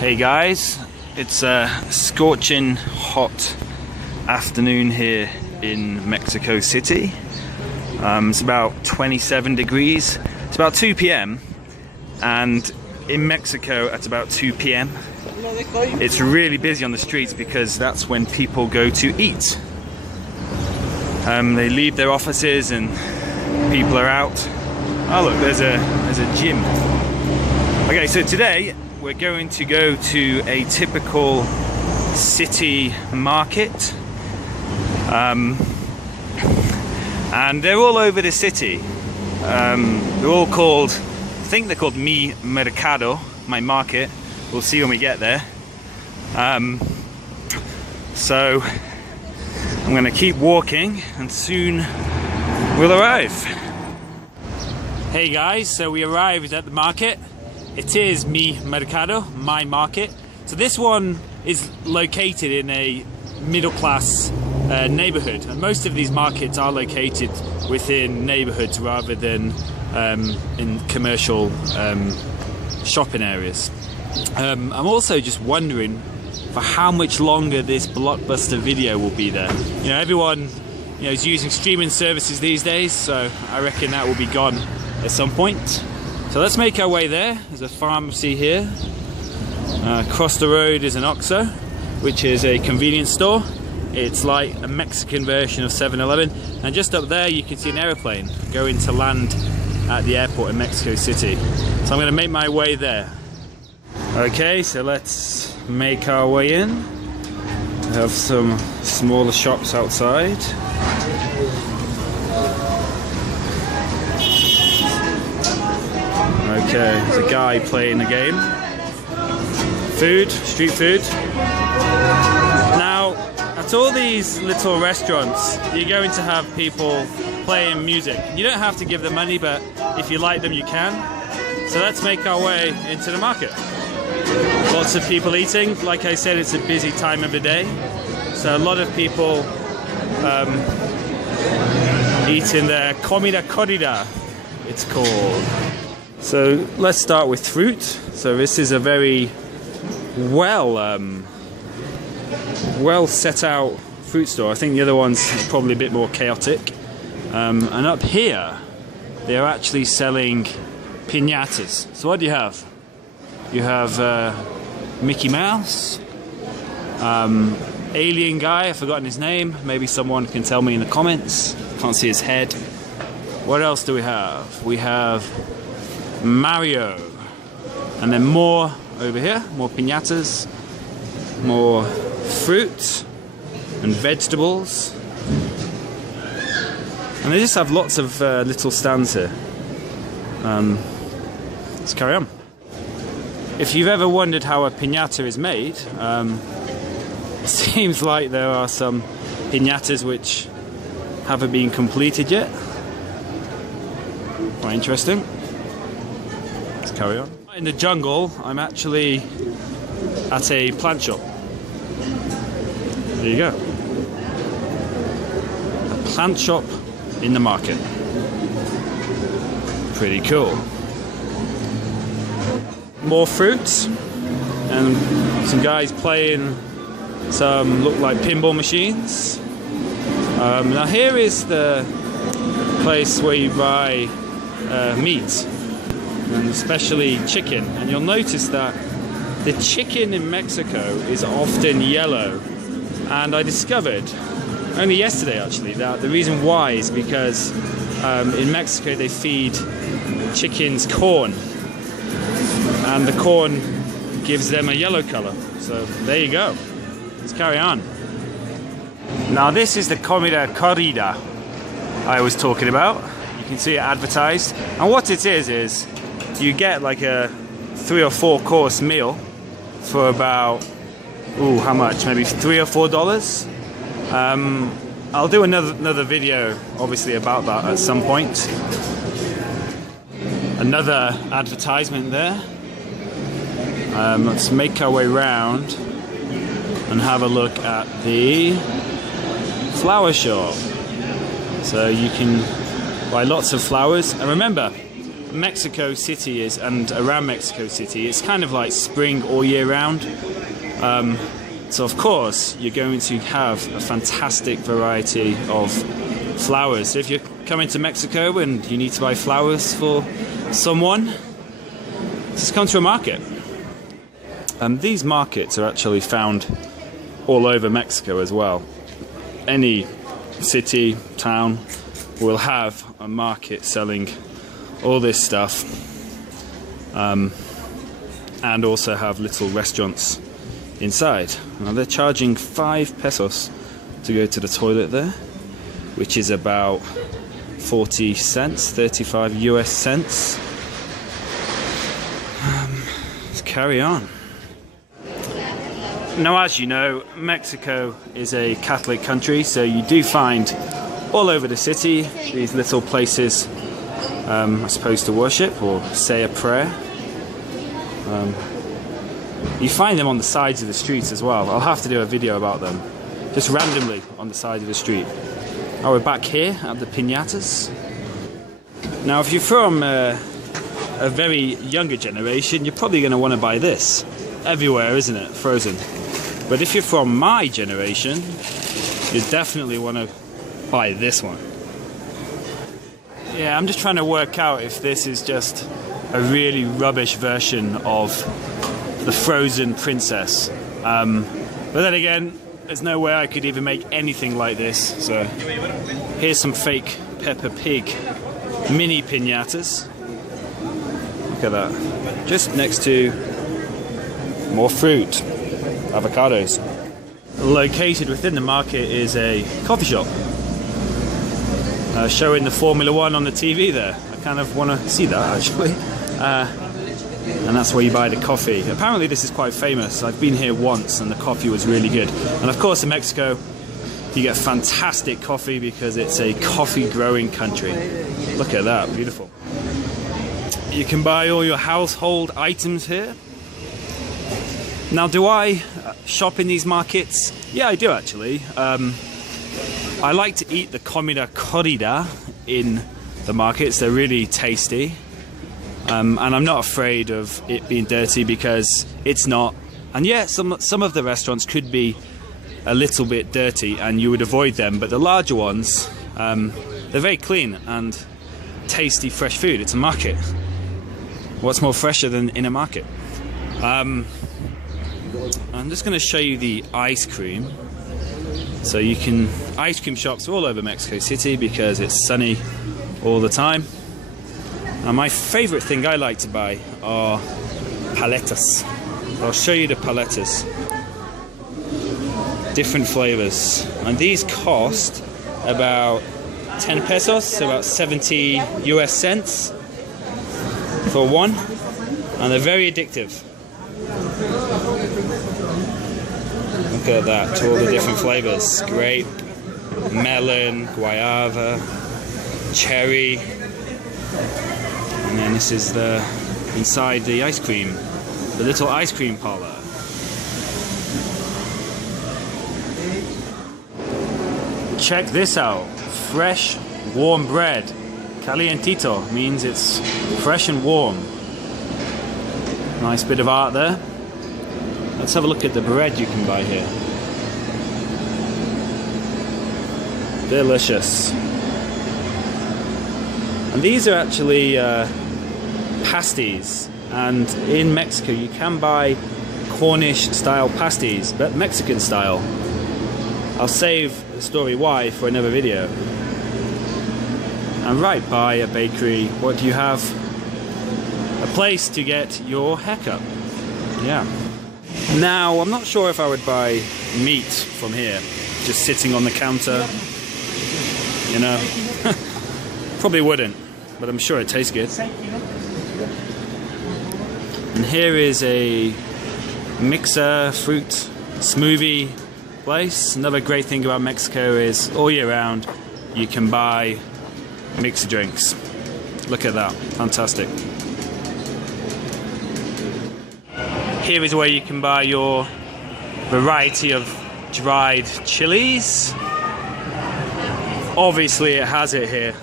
Hey guys, it's a scorching hot afternoon here in Mexico City. It's about 27 degrees. It's about 2 p.m. and in Mexico at about 2 p.m. it's really busy on the streets because that's when people go to eat. They leave their offices and people are out. Oh look, there's a gym. Okay, so today we're going to go to a typical city market, and they're all over the city. They're all called, I think they're called Mi Mercado, my market. We'll see when we get there. So I'm going to keep walking and soon we'll arrive. Hey guys, so we arrived at the market. It is Mi Mercado, my market. So this one is located in a middle-class neighborhood, and most of these markets are located within neighborhoods rather than in commercial shopping areas. I'm also just wondering for how much longer this blockbuster video will be there. You know, everyone is using streaming services these days, so I reckon that will be gone at some point. So let's make our way there. There's a pharmacy here. Across the road is an Oxxo, which is a convenience store. It's like a Mexican version of 7-Eleven. And just up there you can see an aeroplane going to land at the airport in Mexico City. So I'm going to make my way there. Okay, so let's make our way in. We have some smaller shops outside. Okay, there's a guy playing the game. Food, street food. Now, at all these little restaurants, you're going to have people playing music. You don't have to give them money, but if you like them, you can. So let's make our way into the market. Lots of people eating. Like I said, it's a busy time of the day. So a lot of people eating their comida corrida, it's called. So let's start with fruit. So this is a very well set out fruit store. I think the other ones are probably a bit more chaotic. And up here, they're actually selling pinatas. So what do you have? You have Mickey Mouse, alien guy, I've forgotten his name. Maybe someone can tell me in the comments. Can't see his head. What else do we have? We have Mario, and then more over here, more piñatas, more fruit and vegetables, and they just have lots of little stands here. Let's carry on. If you've ever wondered how a piñata is made, it seems like there are some piñatas which haven't been completed yet. Quite interesting. Carry on. In the jungle, I'm actually at a plant shop. There you go. A plant shop in the market. Pretty cool. More fruits and some guys playing some look like pinball machines. Now here is the place where you buy meat, and especially chicken, and you'll notice that the chicken in Mexico is often yellow, and I discovered only yesterday actually that the reason why is because in Mexico they feed chickens corn, and the corn gives them a yellow color. So there you go. Let's carry on. Now this is the comida corrida I was talking about. You can see it advertised, and what it is you get like a 3 or 4 course meal for about, how much? Maybe $3 or $4. I'll do another video obviously about that at some point. Another advertisement there. Let's make our way round and have a look at the flower shop. So you can buy lots of flowers, and remember, Mexico City is, and around Mexico City, it's kind of like spring all year round. So of course you're going to have a fantastic variety of flowers. So if you're coming to Mexico and you need to buy flowers for someone, just come to a market. These markets are actually found all over Mexico as well. Any city, town will have a market selling all this stuff, and also have little restaurants inside. Now they're charging 5 pesos to go to the toilet there, which is about 40 cents, 35 US cents. Let's carry on. Now, as you know, Mexico is a Catholic country, so you do find all over the city these little places, I suppose, to worship or say a prayer. You find them on the sides of the streets as well. I'll have to do a video about them, just randomly on the side of the street. Now we're back here at the Pinatas. Now if you're from a very younger generation, you're probably going to want to buy this. Everywhere, isn't it? Frozen. But if you're from my generation, you definitely want to buy this one. Yeah, I'm just trying to work out if this is just a really rubbish version of the Frozen princess. But then again, there's no way I could even make anything like this. So here's some fake Peppa Pig mini piñatas. Look at that. Just next to more fruit, avocados. Located within the market is a coffee shop. Showing the Formula 1 on the TV there. I kind of want to see that actually. And that's where you buy the coffee. Apparently this is quite famous. I've been here once and the coffee was really good. And of course in Mexico you get fantastic coffee because it's a coffee growing country. Look at that, beautiful. You can buy all your household items here. Now, do I shop in these markets? Yeah, I do actually. I like to eat the comida corrida in the markets. They're really tasty. And I'm not afraid of it being dirty because it's not. And yeah, some of the restaurants could be a little bit dirty and you would avoid them. But the larger ones, they're very clean and tasty fresh food. It's a market. What's more fresher than in a market? I'm just going to show you the ice cream. So you can, ice cream shops all over Mexico City because it's sunny all the time. Now my favorite thing I like to buy are paletas. I'll show you the paletas. Different flavors. And these cost about 10 pesos, so about 70 US cents for one. And they're very addictive. Look at that, all the different flavors. Grape, melon, guava, cherry. And then this is the inside the ice cream, the little ice cream parlor. Check this out, fresh, warm bread. Calientito means it's fresh and warm. Nice bit of art there. Let's have a look at the bread you can buy here. Delicious. And these are actually pasties. And in Mexico you can buy Cornish style pasties, but Mexican style. I'll save the story why for another video. And right by a bakery, what do you have? A place to get your haircut. Yeah. Now, I'm not sure if I would buy meat from here, just sitting on the counter, you know. Probably wouldn't, but I'm sure it tastes good. And here is a mixer fruit smoothie place. Another great thing about Mexico is all year round you can buy mixed drinks. Look at that, fantastic. Here is where you can buy your variety of dried chilies. Obviously it has it here.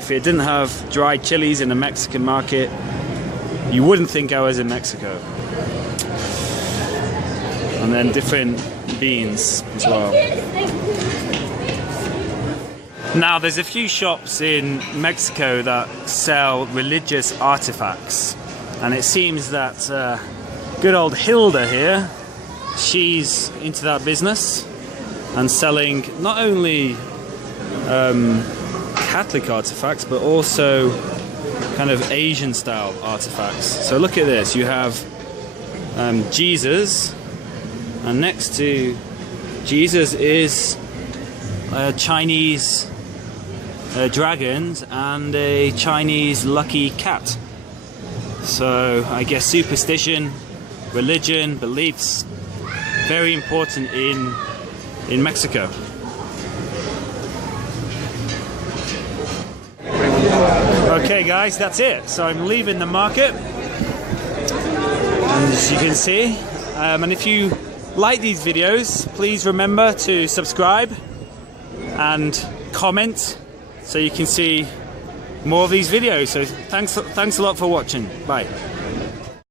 If it didn't have dried chilies in a Mexican market, you wouldn't think I was in Mexico. And then different beans as well. Now there's a few shops in Mexico that sell religious artifacts, and it seems that good old Hilda here, she's into that business and selling not only Catholic artifacts but also kind of Asian style artifacts. So look at this, you have Jesus, and next to Jesus is Chinese dragons and a Chinese lucky cat. So I guess superstition, religion, beliefs, very important in Mexico. Okay guys, that's it. So I'm leaving the market, and as you can see, and if you like these videos, please remember to subscribe and comment so you can see more of these videos. So thanks a lot for watching. Bye.